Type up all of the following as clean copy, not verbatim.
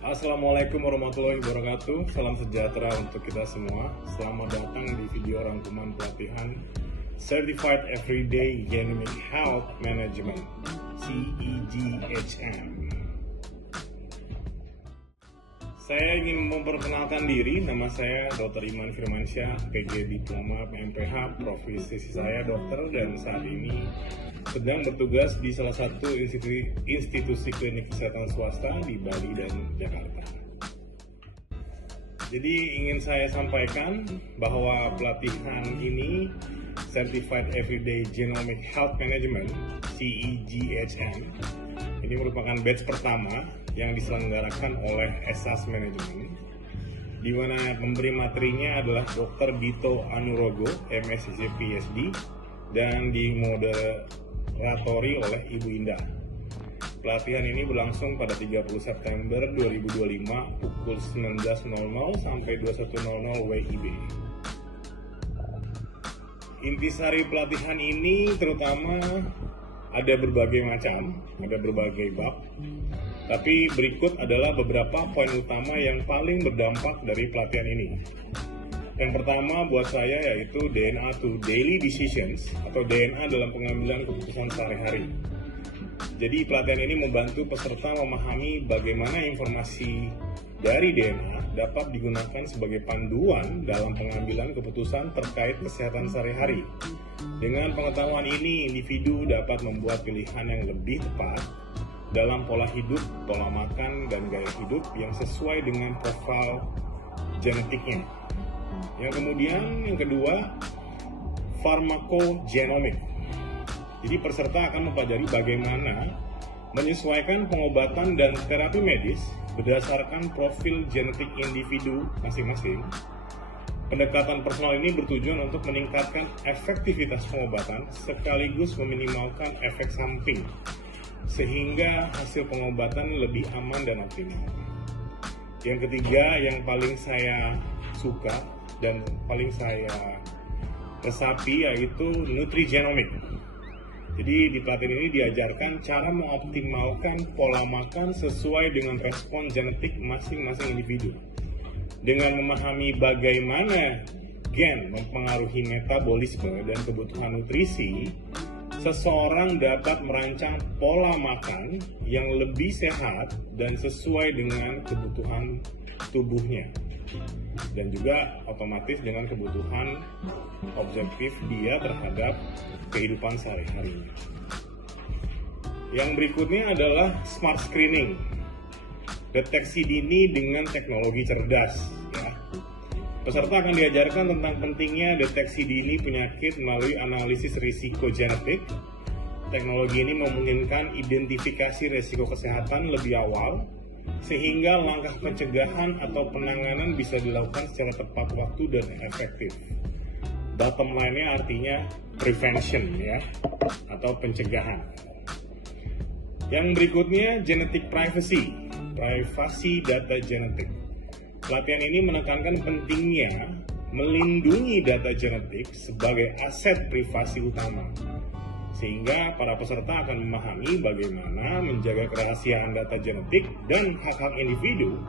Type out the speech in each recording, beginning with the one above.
Assalamualaikum warahmatullahi wabarakatuh. Salam sejahtera untuk kita semua. Selamat datang di video rangkuman pelatihan Certified Everyday Genomic Health Management (CEGHM). Saya ingin memperkenalkan diri. Nama saya Dr. Iman Firmansyah, PG Diploma PMPH. Profesi saya dokter dan saat ini sedang bertugas di salah satu institusi klinik kesehatan swasta di Bali dan Jakarta. Jadi ingin saya sampaikan bahwa pelatihan ini Certified Everyday Genomic Health Management (CEGHM) ini merupakan batch pertama yang diselenggarakan oleh Esas Management, di mana pemberi materinya adalah Dr. Dito Anurogo, MSc PhD, dan dimoderatori oleh Ibu Indah. Pelatihan ini berlangsung pada 30 September 2025 pukul 19.00 sampai 21.00 WIB. Intisari pelatihan ini terutama ada berbagai macam, ada berbagai bab. Tapi berikut adalah beberapa poin utama yang paling berdampak dari pelatihan ini. Yang pertama buat saya yaitu DNA to Daily Decisions atau DNA dalam pengambilan keputusan sehari-hari. Jadi pelatihan ini membantu peserta memahami bagaimana informasi dari DNA dapat digunakan sebagai panduan dalam pengambilan keputusan terkait kesehatan sehari-hari. Dengan pengetahuan ini, individu dapat membuat pilihan yang lebih tepat dalam pola hidup, pola makan, dan gaya hidup yang sesuai dengan profil genetiknya. Yang kedua, farmakogenomik. Jadi peserta akan mempelajari bagaimana menyesuaikan pengobatan dan terapi medis berdasarkan profil genetik individu masing-masing. Pendekatan personal ini bertujuan untuk meningkatkan efektivitas pengobatan sekaligus meminimalkan efek samping, sehingga hasil pengobatan lebih aman dan optimal. Yang ketiga, yang paling saya suka dan paling saya resapi yaitu nutrigenomic. Jadi di pelatihan ini diajarkan cara mengoptimalkan pola makan sesuai dengan respon genetik masing-masing individu. Dengan memahami bagaimana gen mempengaruhi metabolisme dan kebutuhan nutrisi, seseorang dapat merancang pola makan yang lebih sehat dan sesuai dengan kebutuhan tubuhnya, dan juga otomatis dengan kebutuhan objektif dia terhadap kehidupan sehari-harinya. Yang berikutnya adalah smart screening, deteksi dini dengan teknologi cerdas. Peserta akan diajarkan tentang pentingnya deteksi dini penyakit melalui analisis risiko genetik. Teknologi ini memungkinkan identifikasi risiko kesehatan lebih awal, sehingga langkah pencegahan atau penanganan bisa dilakukan secara tepat waktu dan efektif. Bottom line-nya artinya prevention atau pencegahan. Yang berikutnya genetic privacy data genetik. Pelatihan ini menekankan pentingnya melindungi data genetik sebagai aset privasi utama, sehingga para peserta akan memahami bagaimana menjaga kerahasiaan data genetik dan hak-hak individu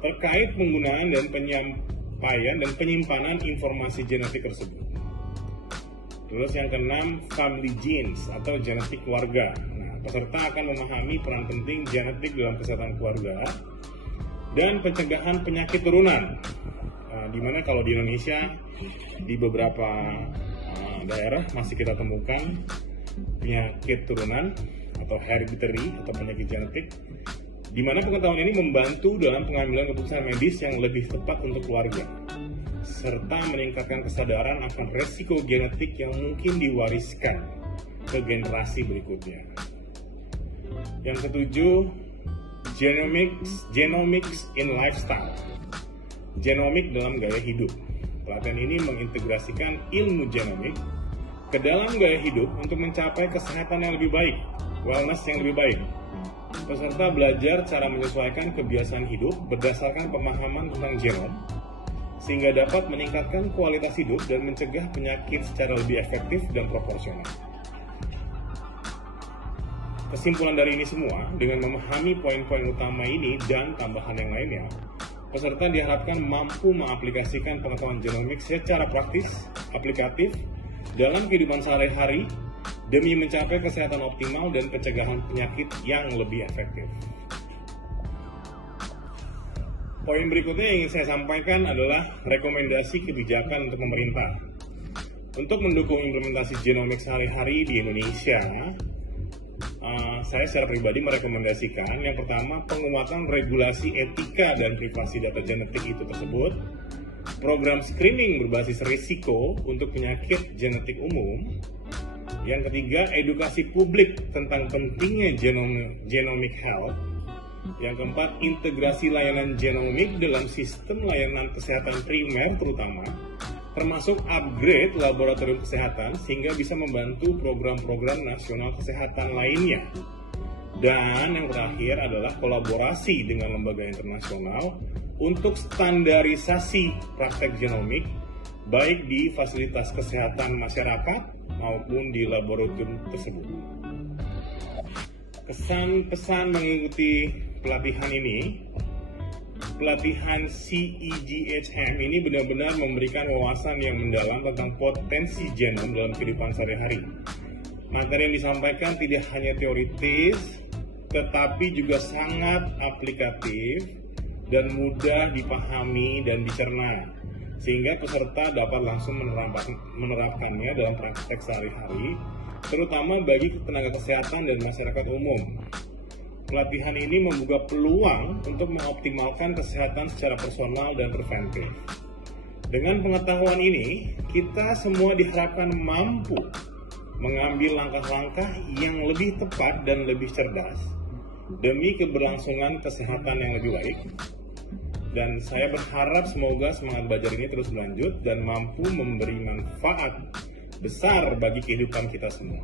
terkait penggunaan dan penyampaian dan penyimpanan informasi genetik tersebut. Terus yang keenam, family genes atau genetik keluarga. Peserta akan memahami peran penting genetik dalam kesehatan keluarga dan pencegahan penyakit turunan, di mana kalau di Indonesia di beberapa daerah masih kita temukan penyakit turunan atau hereditary atau penyakit genetik, di mana pengetahuan ini membantu dalam pengambilan keputusan medis yang lebih tepat untuk keluarga, serta meningkatkan kesadaran akan resiko genetik yang mungkin diwariskan ke generasi berikutnya. Yang ketujuh, genomics in lifestyle, genomik dalam gaya hidup. Pelatihan ini mengintegrasikan ilmu genomik ke dalam gaya hidup untuk mencapai kesehatan yang lebih baik, wellness yang lebih baik. Peserta belajar cara menyesuaikan kebiasaan hidup berdasarkan pemahaman tentang genom, sehingga dapat meningkatkan kualitas hidup dan mencegah penyakit secara lebih efektif dan proporsional. Kesimpulan dari ini semua, dengan memahami poin-poin utama ini dan tambahan yang lainnya, peserta diharapkan mampu mengaplikasikan pengetahuan genomik secara praktis, aplikatif, dalam kehidupan sehari-hari demi mencapai kesehatan optimal dan pencegahan penyakit yang lebih efektif. Poin berikutnya yang ingin saya sampaikan adalah rekomendasi kebijakan untuk pemerintah. Untuk mendukung implementasi genomik sehari-hari di Indonesia, saya secara pribadi merekomendasikan yang pertama, penguatan regulasi etika dan privasi data genetik itu tersebut, program screening berbasis risiko untuk penyakit genetik umum, yang ketiga, edukasi publik tentang pentingnya genomic health, yang keempat, integrasi layanan genomik dalam sistem layanan kesehatan primer terutama, termasuk upgrade laboratorium kesehatan sehingga bisa membantu program-program nasional kesehatan lainnya. Dan yang terakhir adalah kolaborasi dengan lembaga internasional untuk standarisasi praktek genomik baik di fasilitas kesehatan masyarakat maupun di laboratorium tersebut. Kesan-pesan mengikuti pelatihan ini, pelatihan CEGHM ini benar-benar memberikan wawasan yang mendalam tentang potensi genom dalam kehidupan sehari-hari. Materi yang disampaikan tidak hanya teoritis, tetapi juga sangat aplikatif dan mudah dipahami dan dicerna, sehingga peserta dapat langsung menerapkannya dalam praktek sehari-hari, terutama bagi tenaga kesehatan dan masyarakat umum. Pelatihan ini membuka peluang untuk mengoptimalkan kesehatan secara personal dan preventif. Dengan pengetahuan ini, kita semua diharapkan mampu mengambil langkah-langkah yang lebih tepat dan lebih cerdas demi keberlangsungan kesehatan yang lebih baik. Dan saya berharap semoga semangat belajar ini terus berlanjut dan mampu memberi manfaat besar bagi kehidupan kita semua.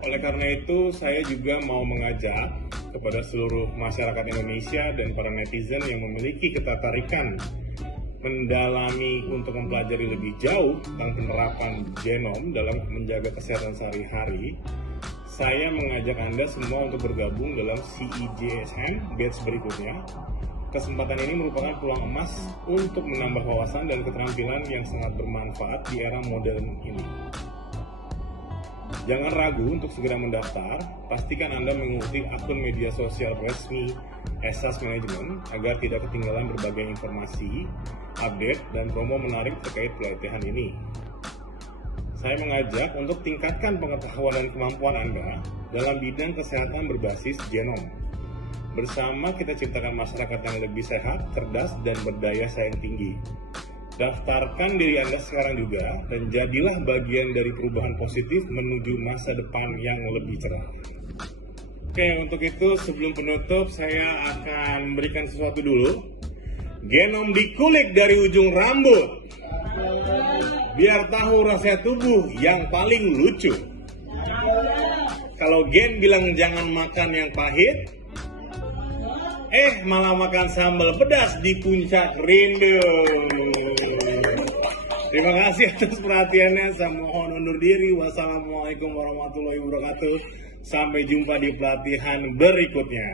Oleh karena itu, saya juga mau mengajak kepada seluruh masyarakat Indonesia dan para netizen yang memiliki ketertarikan mendalami untuk mempelajari lebih jauh tentang penerapan genom dalam menjaga kesehatan sehari-hari. Saya mengajak Anda semua untuk bergabung dalam CEGHM batch berikutnya. Kesempatan ini merupakan peluang emas untuk menambah wawasan dan keterampilan yang sangat bermanfaat di era modern ini. Jangan ragu untuk segera mendaftar, pastikan Anda mengikuti akun media sosial resmi Esas Management agar tidak ketinggalan berbagai informasi, update, dan promo menarik terkait pelatihan ini. Saya mengajak untuk tingkatkan pengetahuan dan kemampuan Anda dalam bidang kesehatan berbasis genom. Bersama kita ciptakan masyarakat yang lebih sehat, cerdas, dan berdaya saing tinggi. Daftarkan diri Anda sekarang juga dan jadilah bagian dari perubahan positif menuju masa depan yang lebih cerah. Oke, untuk itu sebelum penutup saya akan berikan sesuatu dulu. Genom dikulik dari ujung rambut, biar tahu rasa tubuh yang paling lucu. Kalau gen bilang jangan makan yang pahit, malah makan sambal pedas di puncak rindu. Terima kasih atas perhatiannya. Saya mohon undur diri. Wassalamualaikum warahmatullahi wabarakatuh. Sampai jumpa di pelatihan berikutnya.